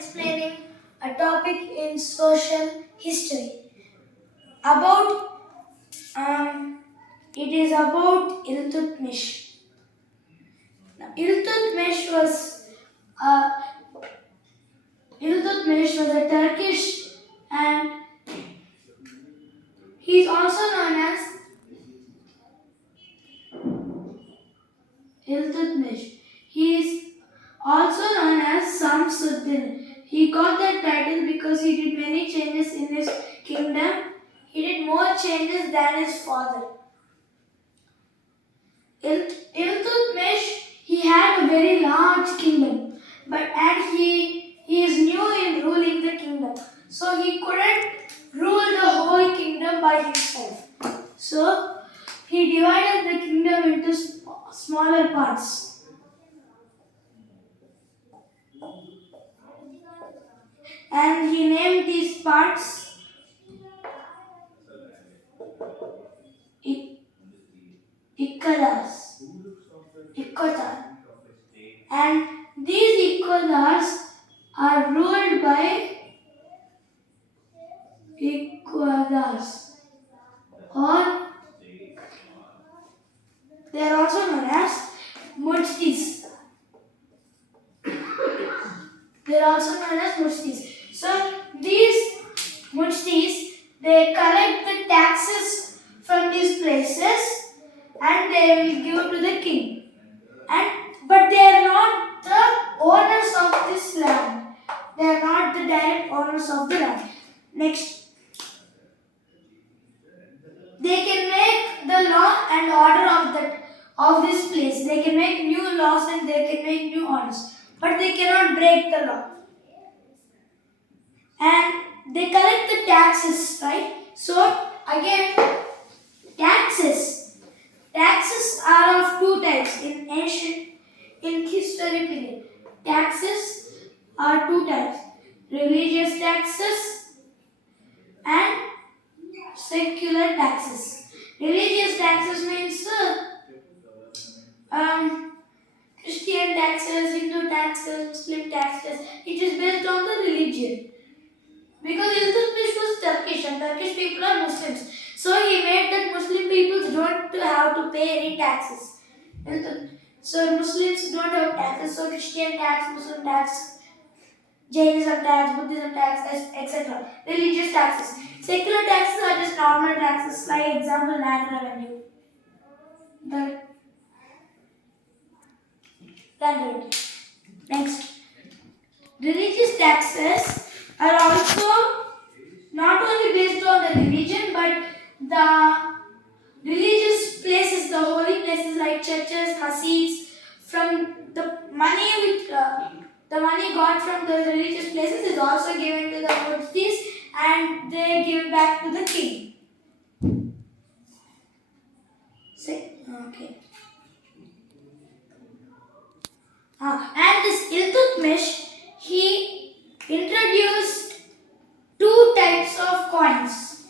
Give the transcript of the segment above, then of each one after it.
Explaining a topic in social history about it is about Iltutmish. Now, uh, Iltutmish was a Turkish, and he is also known as Iltutmish. He is also known as Samsuddin. He got that title because he did many changes in his kingdom. He did more changes than his father. Iltutmish, he had a very large kingdom, and he is new in ruling the kingdom, so he couldn't rule the whole kingdom by himself. So he divided the kingdom into smaller parts, and he named these parts Ikkadas, Ikkotar, and these Ikkotars are ruled by Ikkotars, or they are also known as mujtis. They are also known as mujtis. So these mujtis, they collect the taxes from these places and they will give to the king. But they are not the owners of this land. They are not the direct owners of the land. Next, they can make the law and order of this place. They can make new laws and they can make new orders, but they cannot break the law. And they collect the taxes, right? So again, taxes. Taxes are of two types in history period. Taxes are two types: religious taxes and secular taxes. Religious taxes means Christian taxes, Hindu taxes, Muslim taxes. It is based on the religion. Because Iltutmish was Turkish and Turkish people are Muslims. So he made that Muslim people don't have to pay any taxes. So Muslims don't have taxes. So Christian tax, Muslim tax, Jainism tax, Buddhism tax, etc. Religious taxes. Secular taxes are just normal taxes, like example land revenue. The land revenue. Next, religious taxes are also not only based on the religion, but the religious places, the holy places like churches, masjids, from the money got from the religious places is also given to the muftis and they give back to the king. Okay. And this Iltutmish, he introduced two types of coins.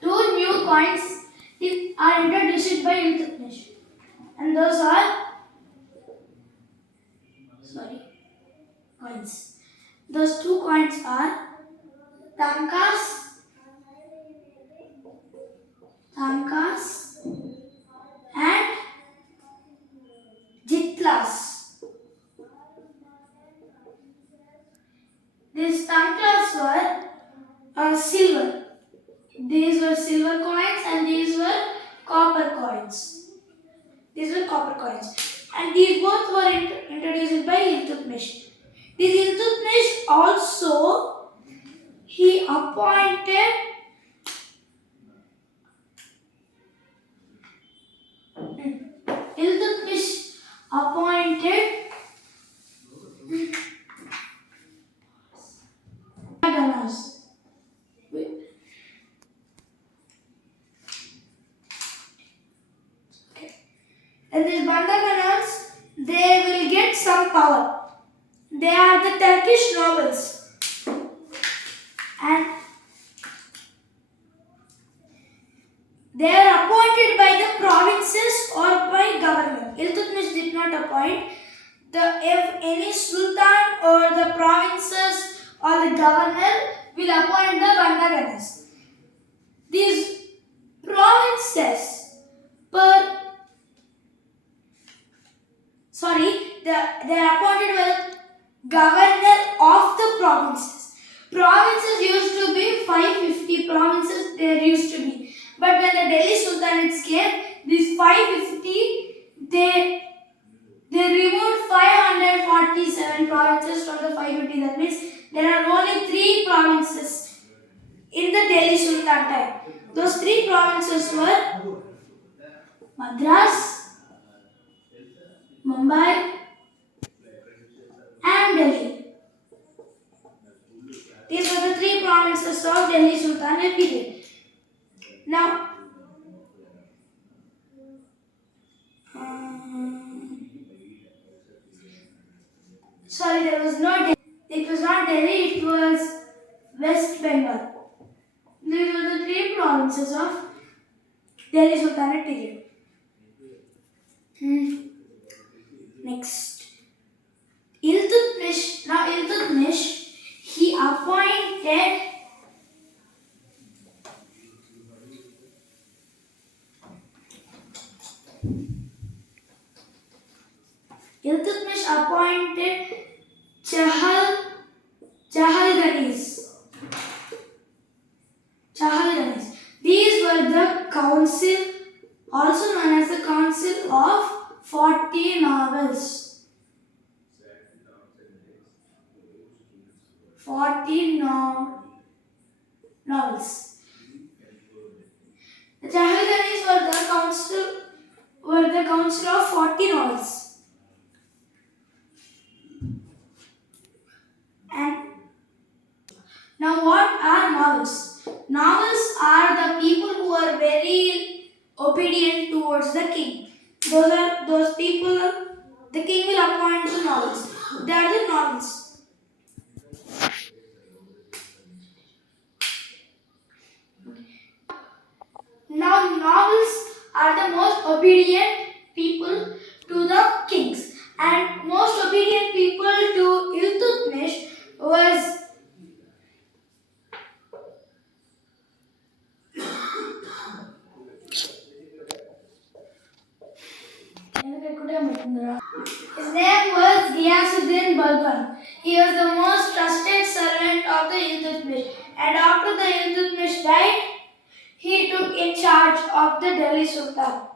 Two new coins are introduced by Iltutmish, and those are coins. Those two coins are tankas, and jitlas. These tankas were silver. These were silver coins, and these were copper coins. And these both were introduced by Iltutmish. This Iltutmish also, he appointed Iltutmish appointed governors. And these Bandaganas, they will get some power. They are the Turkish nobles. And they are appointed by the provinces or by government. Iltutmish did not appoint. the if any sultan or the provinces or the governor will appoint the Vandaganas. These provinces per sorry they are appointed by the governor of the provinces. Provinces used to be 550 provinces there used to be, but when the Delhi Sultanates came, these 550 they removed 547 provinces from the 550. That means there are only 3 provinces in the Delhi Sultan time. Those 3 provinces were Madras, Mumbai, and Delhi. These were the 3 provinces of Delhi Sultanate period. Now, sorry, there was no Delhi. It was not Delhi, it was West Bengal. These were the 3 provinces of Delhi Sultanate period. Next, Iltutmish. Now, Iltutmish, he appointed Iltutmish appointed Chahalganis. Chahalganis. These were the council, also known as the Council of 40 Novels. 40 novels. The Chahalganis were the council of 40 novels. And now, what are novels? Novels are the people who are very obedient towards the king. Those people. The king will appoint the novels. They are the novels. Now, novels are the most obedient people to the kings, and most obedient people to Iltutmish was his name was Ghiyasuddin Balban. He was the most trusted servant of the Iltutmish, and after the Iltutmish died, he took in charge of the Delhi Sultan.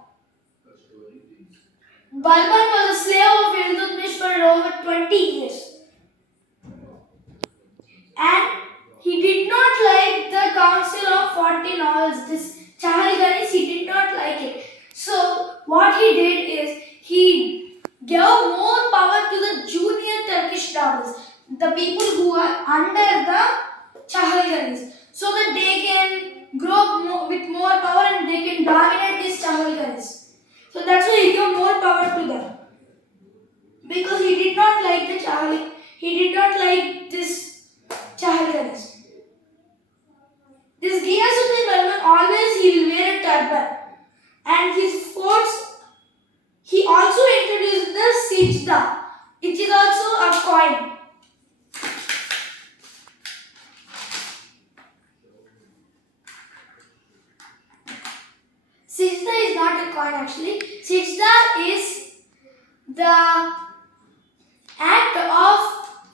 Balban was a slave of Iltutmish for over 20 years. And he did not like the Council of 40 Novels. This Chahalganis, he did not like it. So, what he did is, he gave more power to the junior Turkish novels, the people who are under the Chahalganis, so that they can grow with more power and they can dominate these Chahalganis. So that's why he gave more power to them. Because he did not like he did not like this Chahalganis. This Ghiyasuddin Balban always he will wear a turban, and his forts. He also introduced the Sijda. It is also a coin. Sijda is not a coin actually. Sijda is the act of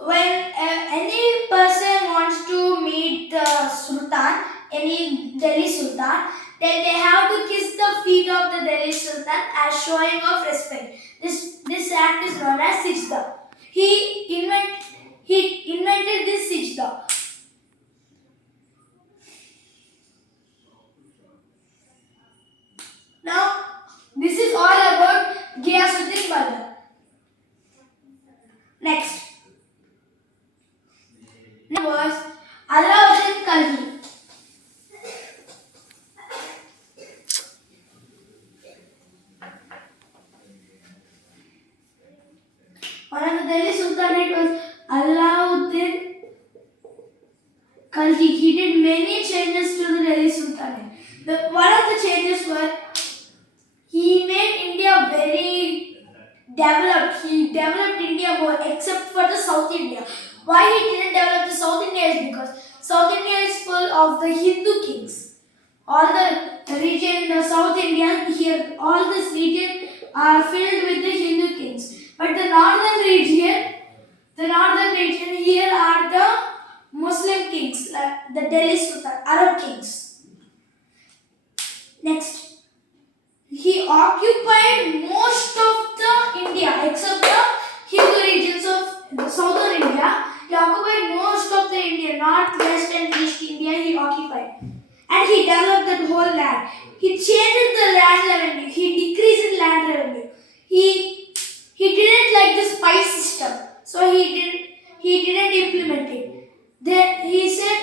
when any person wants to meet the Sultan, any Delhi Sultan, then they have to kiss the feet of the Delhi Sultan as showing of respect. This act is known as Sijda. He invented this Sijda. Now, this is all about Ghiyasuddin Balban. Next was Alauddin Khalji. One of the Delhi Sultanate was Alauddin Khalji. He did many changes to the Delhi Sultanate. One of the changes were he made India very developed. He developed India more except for the South India. Why he didn't develop the South India is because South India is full of the Hindu kings. All the region in the South India here, all this region are filled with the Hindu kings. But the northern region here are the Muslim kings, like the Delhi Sultan, Arab kings. Next, he occupied most of the India except the Hindu regions of the southern India. He occupied most of the India, north, west, and east India. He occupied, and he developed that whole land. He changed the land revenue. He decreased land revenue. He didn't like the spice system, so he didn't implement it. Then he said,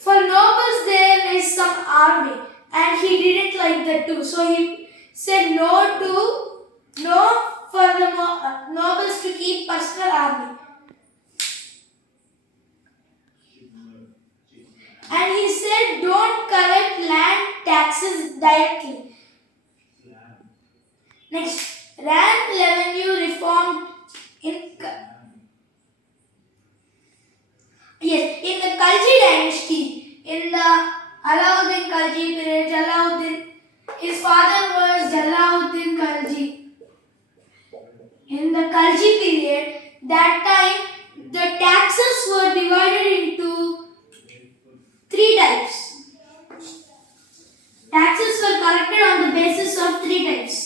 for nobles there is some army, and he didn't like that too. So he said no for the nobles to keep personal army. And he said don't collect land taxes directly. Next, land revenue reform in in the Khalji dynasty, in the Alauddin Khalji period, his father was Jalauddin Khalji. In the Khalji period, that time the taxes were divided into three types. Taxes were collected on the basis of three types.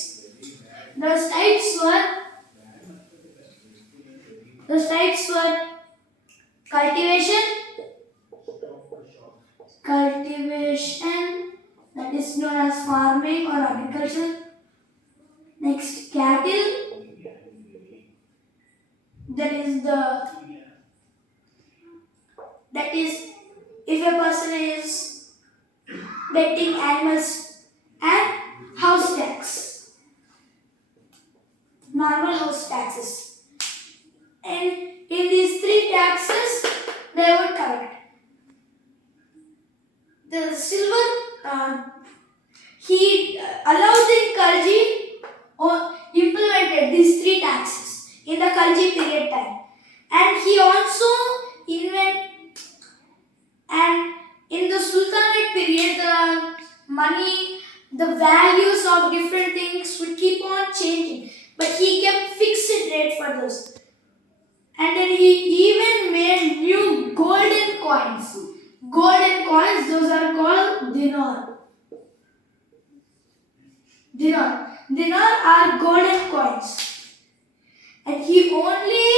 Those types were cultivation, that is known as farming or agriculture. Next, cattle, that is if a person is betting animals, and house tax, normal house taxes. And in these three taxes, they would collect. The silver, Alauddin Khalji implemented these three taxes in the Khalji period time, and he also and in the Sultanate period, the money, the values of different things would keep on changing, but he kept fixed rate for those. And then he even made new golden coins. Golden coins, those are called dinar. Dinar are golden coins. And he only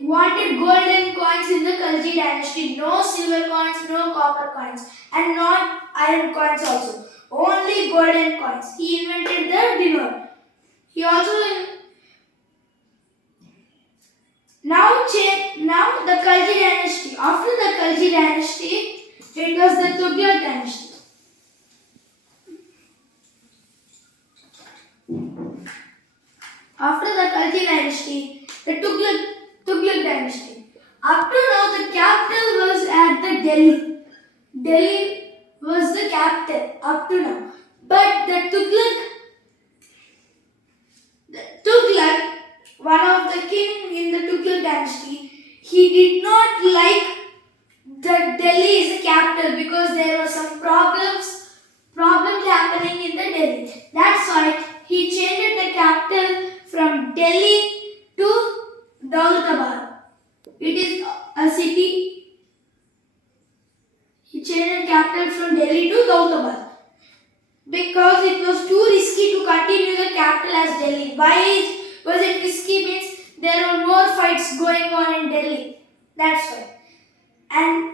wanted golden coins in the Khalji dynasty. No silver coins, no copper coins, and not iron coins also. Only golden coins. He invented the dinar. He also now the Khalji dynasty. After the Khalji dynasty, it was the Tughlaq dynasty. After the Khalji dynasty, the Tughlaq dynasty. Up to now, the capital was at the Delhi. Delhi was the capital up to now. But the Tughlaq, one of the king in the Tughlaq dynasty, he did not like that Delhi is the capital because there were some problems happening in the Delhi. That's why he changed the capital from Delhi to Daulatabad. It is a city. He changed the capital from Delhi to Daulatabad because it was too risky to continue the capital as Delhi. Why was it risky? Means there were more fights going on in Delhi. That's why. And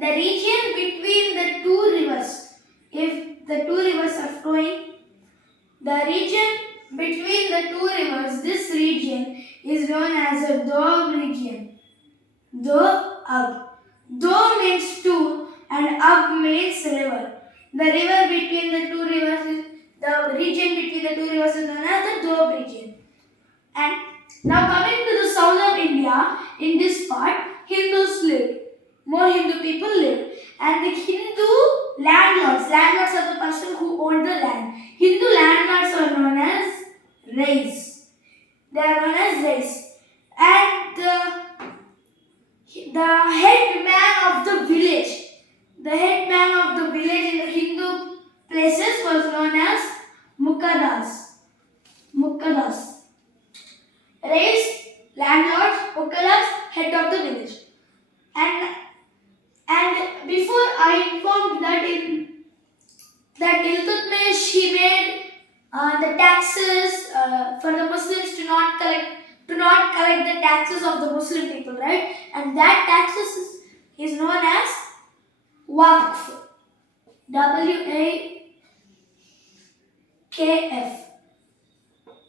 the region between the two rivers, if the two rivers are flowing, the region between the two rivers, this region is known as a Doab region. Do means two and Ab means river. The river between the two rivers is the region between the two rivers is known as the Doab region. And now coming to the south of India, in this part, Hindus lived. More Hindu people lived. And the Hindu landlords are the person who owned the land. Hindu landlords are known as Rais. They are known as Rais. And the head man of the village in the Hindu places was known as Mukkadas. Rais, landlords, Mukkadas, head of the village. And before I informed that Iltutmish he made the taxes for the Muslims to not collect the taxes of the Muslim people, right? And that taxes is known as Waqf. WAKF.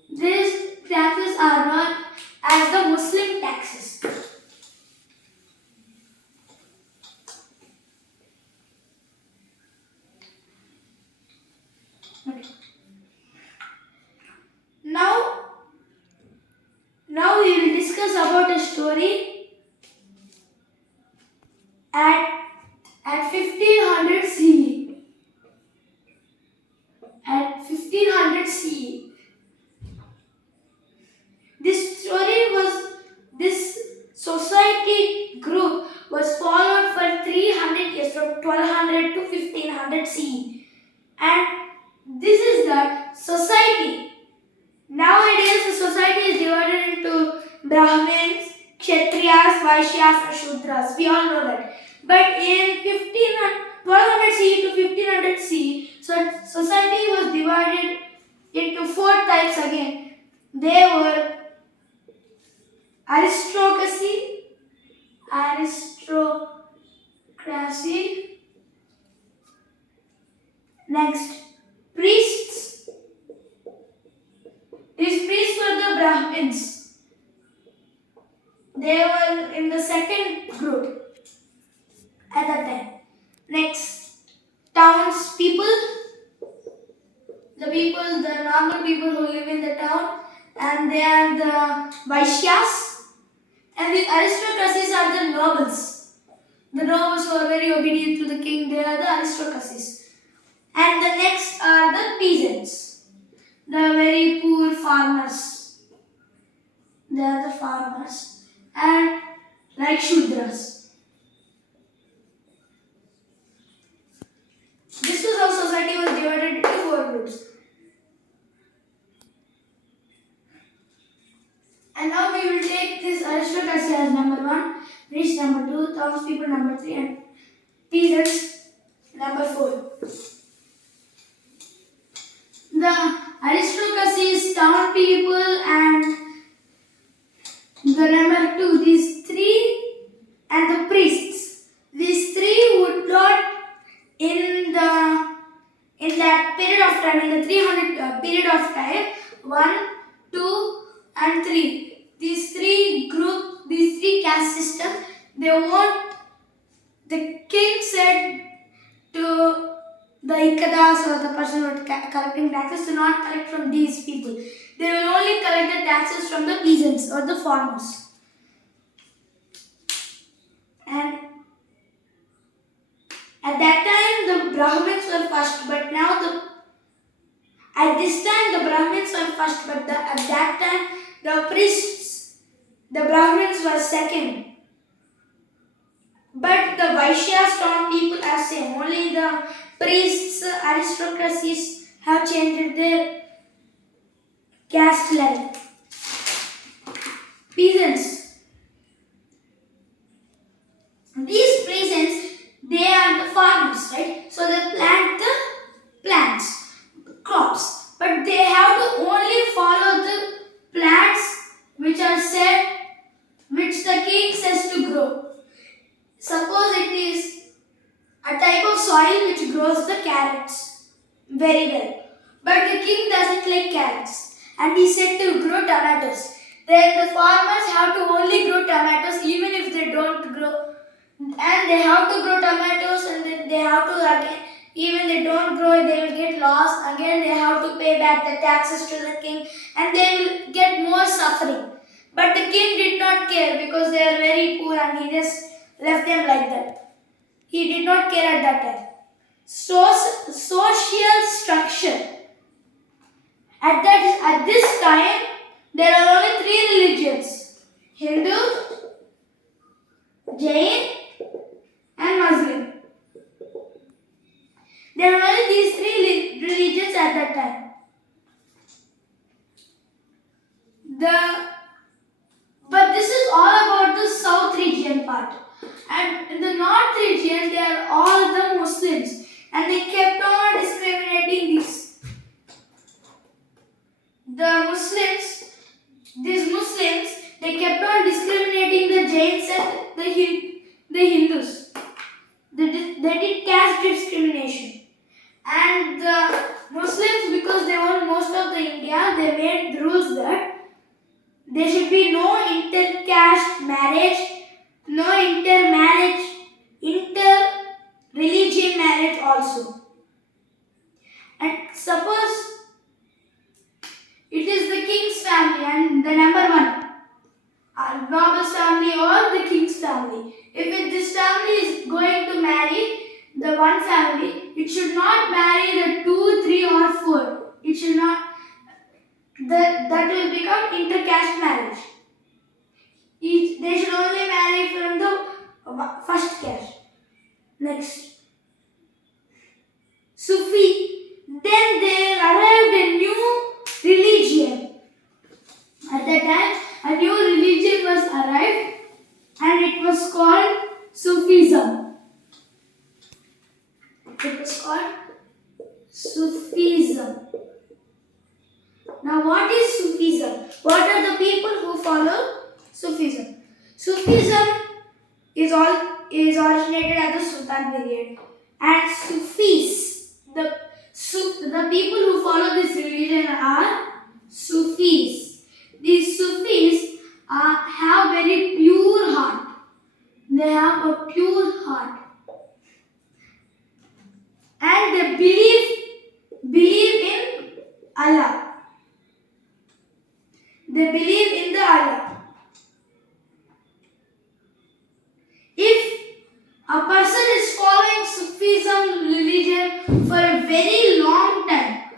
These taxes are known as the Muslim taxes. Okay. Now we will discuss about a story at 1500 CE. At 1500 CE. This society group was followed for 300 years from 1200 to 1500 CE. And this is the society. Nowadays, the society is divided into Brahmins, Kshatriyas, Vaishyas, and Shudras. We all know that. But in 1200 CE to 1500 CE, society was divided into four types again. They were aristocracy, next priests. These priests were the Brahmins. They were in the second group at that time. Next, townspeople, the normal people who live in the town, and they are the Vaishyas. And the aristocracies are the nobles. The nobles who are very obedient to the king, they are the aristocracies. And the next are the peasants, the very poor farmers. They are the farmers. And like Shudras. This was how society was divided into four groups. And now we will take this aristocracy as number 1, rich number 2, townspeople number 3, and peasants number 4. The aristocracy is town people and the number 2, these three, and the priests. These three would not in that period of time, in the 300 period of time, 1, 2, and 3. These three caste system, they want, the king said to the Ikadas or the person who is collecting taxes to not collect from these people. They will only collect the taxes from the peasants or the farmers. And at that time the Brahmins were first, but now at this time the Brahmins were first, but at that time the priests, the Brahmins were second. But the Vaishyas town people are same. Only the priests, aristocracies have changed their caste level. Peasants. These peasants, they are the farmers, right? So they plant the plants, crops. But they have to only follow the plants which the king says to grow. Suppose it is a type of soil which grows the carrots very well. But the king doesn't like carrots and he said to grow tomatoes. Then the farmers have to only grow tomatoes even if they don't grow. And they have to grow tomatoes and then they have to again, even they don't grow, they will get lost. Again they have to pay back the taxes to the king and they will get more suffering. But the king did not care because they are very poor and he just left them like that. He did not care at that time. Social structure. At this time, there are only three religions: Hindu, Jain, and Muslim. There are only these three religions at that time. But this is all about the south region part. And in the north region, they are all the Muslims. And they kept on discriminating these Muslims, they kept on discriminating the Jains and the Hindus. They did caste discrimination. And the Muslims, because they own most of the India, they made rules that there should be no inter-caste marriage, no inter-religion marriage also. And suppose it is the king's family and the number one, noble's family or the king's family. If this family is going to marry the one family, it should not marry the 2, 3 or 4. It should not. That will become inter-caste marriage. They should only marry from the first caste. Next, Sufi. Then there arrived a new religion. At that time, a new religion was arrived, and it was called Sufism. It was called Sufism. Now, what is Sufism? What are the people who follow Sufism? Sufism is originated at the Sultan period, and Sufis, the people who follow this religion are Sufis. These Sufis have very pure heart. They have a pure heart, and they believe in Allah. They believe in the Allah. If a person is following Sufism religion for a very long time,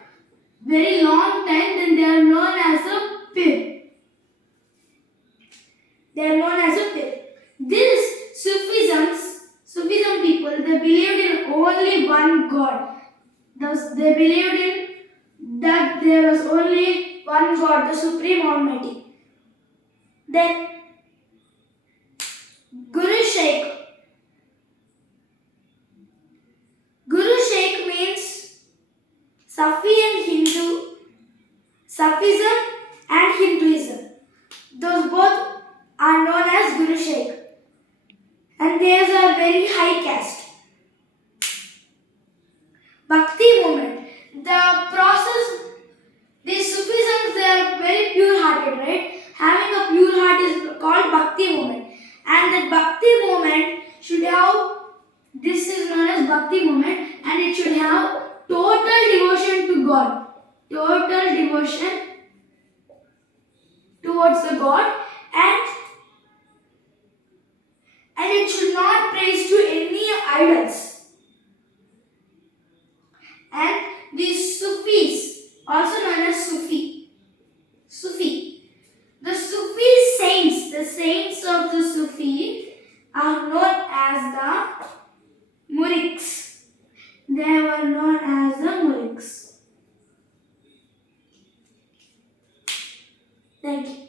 then they are known as a pir. They are known as a pir. These Sufism people, they believed in only one God. Thus, they believed in that there was only one God, the Supreme Almighty. Then, Guru Sheikh. Guru Sheikh means Sufism and Hinduism. Those both are known as Guru Sheikh. And theirs are very high caste. Bhakti movement. The process, these Sufisms, they are very pure-hearted, right? Having a pure heart is called Bhakti movement. And that Bhakti movement should have, this is known as Bhakti movement, and it should have total devotion to God. Total devotion towards the God, and it should not praise to any idols. And these Sufis, also known as Sufi. The Sufi saints, the saints of the Sufi are known as the Muriks. They were known as the Muriks. Thank you.